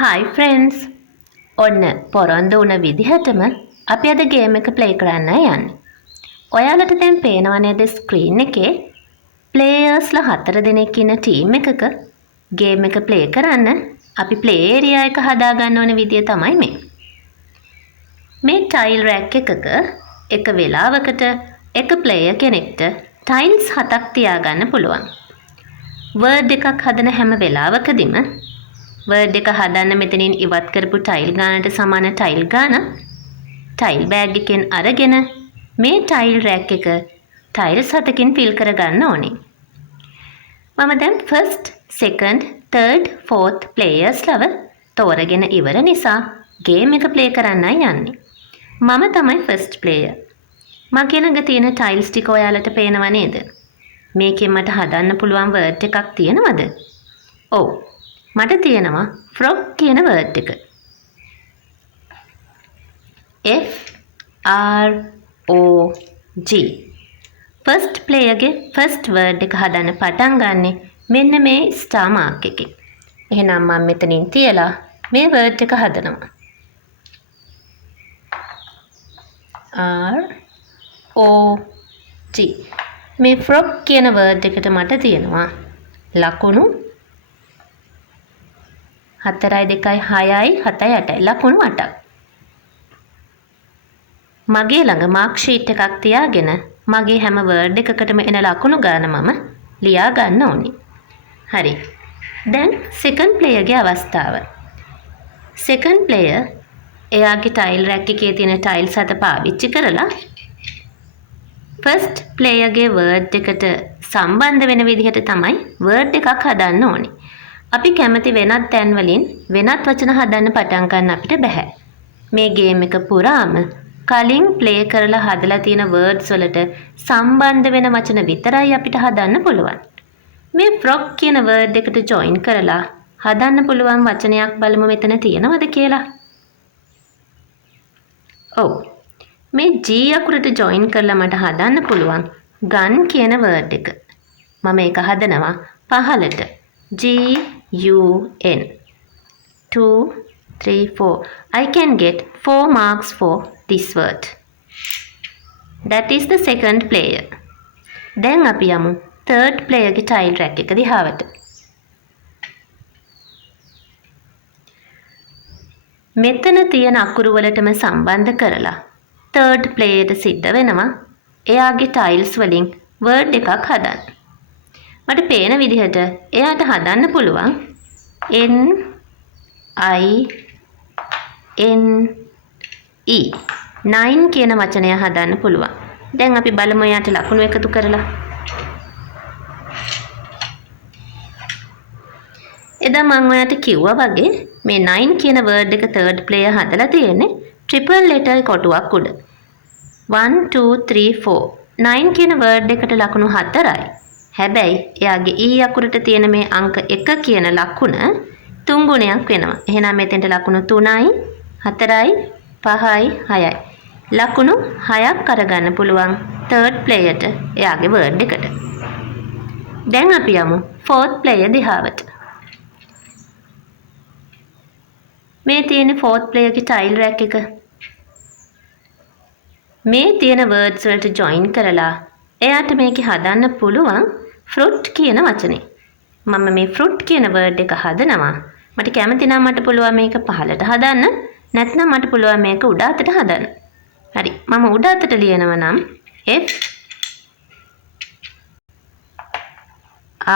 Hi friends. ඔන්න පොරොන්දු වුණ විදිහටම අපි අද ගේම් එක ප්ලේ කරන්න යන්නේ. ඔයාලට දැන් පේනවා නේද ස්ක්‍රීන් එකේ ප්ලේයර්ස්ලා 4 දෙනෙක් ඉන්න ටීම් එකක ගේම් එක ප්ලේ කරන්න අපි ප්ලේ ඒරියා එක හදා ගන්න ඕන විදිය තමයි මේ. මේ ටයිල් රැක් එකක එක වෙලාවකට එක ප්ලේයර් කෙනෙක්ට ටයිල්ස් 7ක් තියාගන්න පුළුවන්. වර්ඩ් එකක් හදන හැම වෙලාවකදීම වර්ඩ් එක හදන්න මෙතනින් ඉවත් කරපු ටයිල් ගානට සමාන ටයිල් ගාන ටයිල් බෑග් එකෙන් අරගෙන මේ ටයිල් රැක් එක ටයිල්ස් 7කින් ෆිල් කරගන්න ඕනේ. මම දැන් ෆස්ට්, සෙකන්ඩ්, තර්ඩ්, ෆෝර්ත් ප්ලේයර්ස්ලව තෝරගෙන ඉවර නිසා ගේම් එක ප්ලේ කරන්නයි යන්නේ. මම තමයි ෆස්ට් ප්ලේයර්. මගේ ළඟ තියෙන ටයිල්ස් ටික ඔයාලට පේනව නේද? මේකෙන් මට හදන්න පුළුවන් වර්ඩ් එකක් තියෙනවද? ඔව්. මට තියෙනවා frog කියන වර්ඩ් එක. F R O G. First ප්ලේයර්ගේ ෆස්ට් වර්ඩ් එක හදන්න පටන් ගන්නෙ මෙන්න මේ ස්ටාර් මාක් එකෙන්. එහෙනම් මම මෙතනින් තියලා මේ වර්ඩ් එක හදනවා. R O G. මේ frog කියන වර්ඩ් එකට මට තියෙනවා ලකුණු 4 2 6 7 8 ලකුණු 8ක්. මගේ ළඟ මාක් ෂීට් එකක් තියාගෙන මගේ හැම වර්ඩ් එකකටම එන ලකුණු ගාන මම ලියා ගන්න ඕනි. හරි. දැන් සෙකන්ඩ් ප්ලේයර්ගේ අවස්ථාව. සෙකන්ඩ් ප්ලේයර් එයාගේ ටයිල් රැක් එකේ තියෙන ටයිල්ස් 7 පාවිච්චි කරලා ෆස්ට් ප්ලේයර්ගේ වර්ඩ් එකට සම්බන්ධ වෙන විදිහට තමයි වර්ඩ් එකක් හදන්න ඕනි. අපි කැමති වෙනත් තැන් වලින් වෙනත් වචන හදන්න පටන් ගන්න අපිට බෑ. මේ ගේම් එක පුරාම කලින් ප්ලේ කරලා හදලා තියෙන වර්ඩ්ස් වලට සම්බන්ධ වෙන වචන විතරයි අපිට හදන්න පුළුවන්. මේ frog කියන වර්ඩ් එකට ජොයින් කරලා හදන්න පුළුවන් වචනයක් බලමු මෙතන තියෙනවද කියලා. ඔව්. මේ G අකුරට ජොයින් කරලා මට හදන්න පුළුවන් gun කියන වර්ඩ් එක. මම ඒක හදනවා පහළට. G-U-N. 2, 3, 4. I can get 4 marks for this word. That is the second player. දැන් අපි යමු third player ගේ tile rack එක දිහාවට. මෙතන තියෙන අකුරු වලටම සම්බන්ධ කරලා third player ට සිද්ධ වෙනවා එයාගේ tiles වලින් word එකක් හදන්න. මට පේන විදිහට එයාට හදන්න පුළුවන් N I N E 9 කියන වචනය හදන්න පුළුවන්. දැන් අපි බලමු එයාට ලකුණු එකතු කරලා. එදා මම ඔයාලට කිව්වා වගේ මේ 9 කියන වර්ඩ් එක third player හදලා තියෙන්නේ triple letter කොටුවක් උඩ. 1 2 3 4 9 කියන වර්ඩ් එකට ලකුණු 4යි. හැබැයි එයාගේ E අකුරට තියෙන මේ අංක 1 කියන ලකුණ 3 ගුණයක් වෙනවා. එහෙනම් මෙතෙන්ට ලකුණු 3යි 4යි 5යි 6යි. ලකුණු 6ක් අරගන්න පුළුවන් third player ට එයාගේ වර්ඩ් එකට. දැන් අපි යමු fourth player දිහාවට. මේ තියෙන fourth player ගේ tile rack එක. මේ තියෙන words වලට join කරලා එයාට මේක හදන්න පුළුවන් fruit කියන වචනේ. මම මේ fruit කියන word එක හදනවා. මට කැමති නම් මට පුළුවන් මේක පහළට හදන්න. නැත්නම් මට පුළුවන් මේක උඩ අතට හදන්න. හරි. මම උඩ අතට ලියනවා නම් F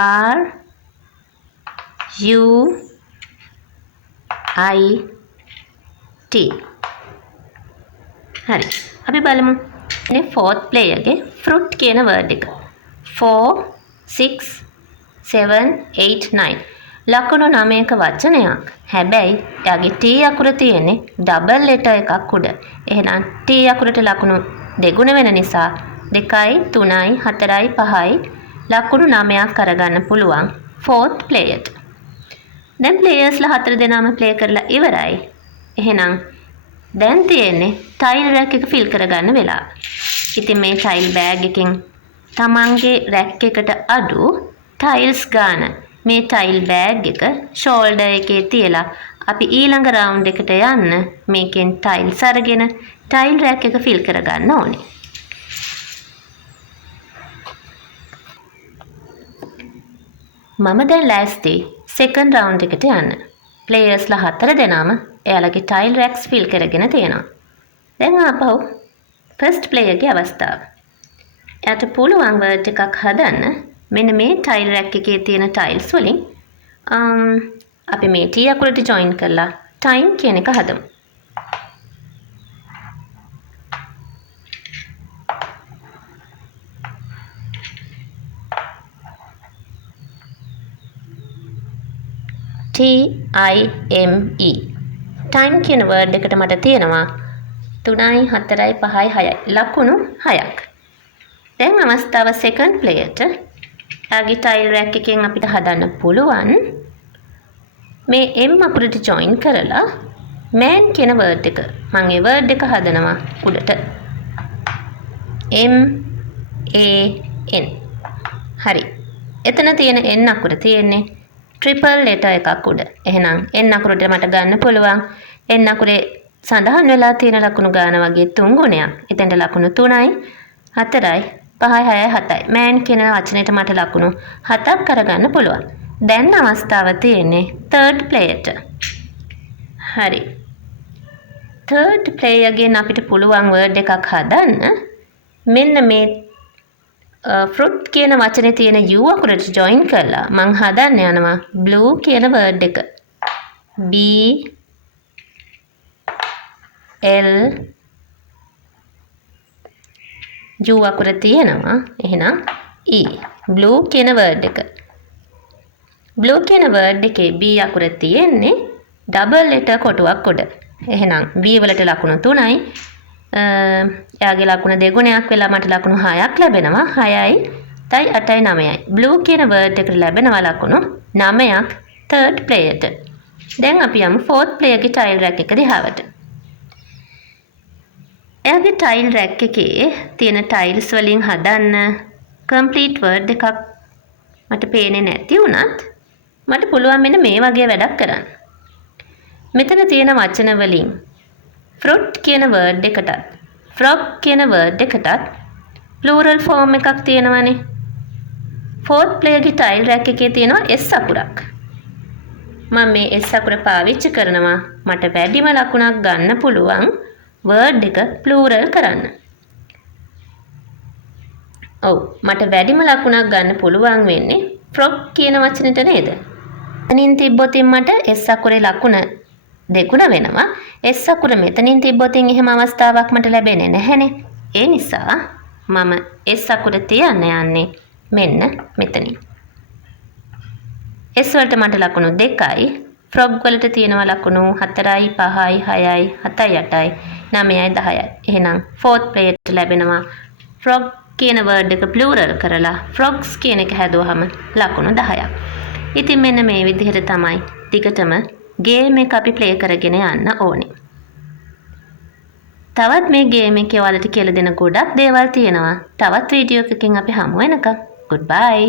R U I T. හරි. අපි බලමු. මේ fourth player ගේ fruit කියන word එක. 4 6 7 8 9 ලකුණු 9ක වචනයක්. හැබැයි එයාගේ T අකුර තියෙන්නේ ඩබල් ලෙටර් එකක් උඩ. එහෙනම් T අකුරට ලකුණු දෙගුණ වෙන නිසා 2යි 3යි 4යි 5යි ලකුණු 9ක් අරගන්න පුළුවන් fourth player. දැන් players-ලා 4 දෙනාම play කරලා ඉවරයි. එහෙනම් දැන් තියෙන්නේ tile rack එක fill කරගන්න වෙලාව. ඉතින් මේ tile bag එකෙන් තමන්ගේ රැක් එකට අඩු ටයිල්ස් ගාන මේ ටයිල් බෑග් එක ෂෝල්ඩර් එකේ තියලා අපි ඊළඟ රවුන්ඩ් එකට යන්න මේකෙන් ටයිල්ස් අරගෙන ටයිල් රැක් එක ෆිල් කරගන්න ඕනේ. මම දැන් ලෑස්ති සෙකන්ඩ් රවුන්ඩ් එකට යන්න. ප්ලේයර්ස්ලා 4 දෙනාම එයාලගේ ටයිල් රැක්ස් ෆිල් කරගෙන තියෙනවා. දැන් ආපහු ෆස්ට් ප්ලේයර්ගේ අවස්ථාව. එයාට පුළුවන් වර්ඩ් එකක් හදන්න මෙන්න මේ ටයිල් රැක් එකේ තියෙන ටයිල්ස් වලින් අපි මේ T අකුරට ජොයින් කරලා ටයිම් කියන එක හදමු. TIME ටයිම් කියන වර්ඩ් එකට මට තියෙනවා 3යි 4යි 5යි 6යි ලකුණු 6ක්. දැන් අවස්ථාව සෙකන්ඩ් ප්ලේයර්ට එයාගේ ටයිල් රැක් එකෙන් අපිට හදන්න පුළුවන් මේ M අකුරට ජොයින් කරලා man කියන වර්ඩ් එක. මම ඒ වර්ඩ් එක හදනවා උඩට. MAN. හරි. එතන තියෙන N අකුර තියෙන්නේ ට්‍රිපල් ලෙටර් එකක් උඩ. එහෙනම් N අකුරට මට ගන්න පුළුවන් N අකුරේ සඳහන් වෙලා තියෙන ලකුණු ගාන වගේ 3 ගුණයක්. එතෙන්ට ලකුණු 3යි 4යි 5යි 6යි 7යි. man කියන වචනෙට මට ලකුණු 7ක් කරගන්න පුළුවන්. දැන් අවස්ථාව තියෙන්නේ third player-ට. හරි. third player ගෙන් අපිට පුළුවන් word එකක් හදන්න. මෙන්න මේ fruit කියන වචනේ තියෙන u අකුරට join කරලා මං හදන්න යනවා blue කියන word එක. B L U අකුර තියෙනවා. එහෙනම් E blue කියන word එක. blue කියන word එකේ B අකුර තියෙන්නේ double letter කොටුවක් උඩ. එහෙනම් B වලට ලකුණු 3යි. එයාගේ ලකුණු දෙගුණයක් වෙලා මට ලකුණු 6ක් ලැබෙනවා. 6යි 8යි 9යි. blue කියන word එකට ලැබෙනවා ලකුණු 9ක් third player-ට. දැන් අපි යමු fourth player-ගේ tile rack එක දිහාවට. එයාගේ tile rack එකේ තියෙන tiles වලින් හදන්න complete word එකක් මට පේන්නේ නැති වුණත් මට පුළුවන් මෙන්න මේ වගේ වැඩක් කරන්න. මෙතන තියෙන වචන වලින් fruit කියන word එකටත් frog කියන word එකටත් plural form එකක් තියෙනවානේ. fourth player-ගේ tile rack එකේ තියෙනවා S අකුරක්. මම මේ S අකුර පාවිච්චි කරනවා මට වැඩිම ලකුණක් ගන්න පුළුවන් word එක plural කරන්න. ඔව් මට වැඩිම ලකුණක් ගන්න පුළුවන් වෙන්නේ frog කියන වචනෙට නේද? එතනින් තිබ්බොතින් මට S අකුරේ ලකුණ දෙගුණ වෙනවා. S අකුර මෙතනින් තිබ්බොතින් එහෙම අවස්ථාවක් මට ලැබෙන්නේ නැහැනේ. ඒ නිසා මම S අකුර තියන්න යන්නේ මෙන්න මෙතනින්. S වලට මට ලකුණු 2යි. frog වලට තියෙනවා ලකුණු 4යි 5යි 6යි 7යි 8යි 9යි 10යි. එහෙනම් fourth player-ට ලැබෙනවා frog කියන word එක plural කරලා frogs කියන එක හැදුවහම ලකුණු 10ක්. ඉතින් මෙන්න මේ විදිහට තමයි ටිකටම ගේම් එක අපි ප්ලේ කරගෙන යන්න ඕනේ. තවත් මේ ගේම් එකේ ඔයාලට කියලා දෙන ගොඩක් දේවල් තියෙනවා. තවත් වීඩියෝ එකකින් අපි හමු වෙනකම්. goodbye.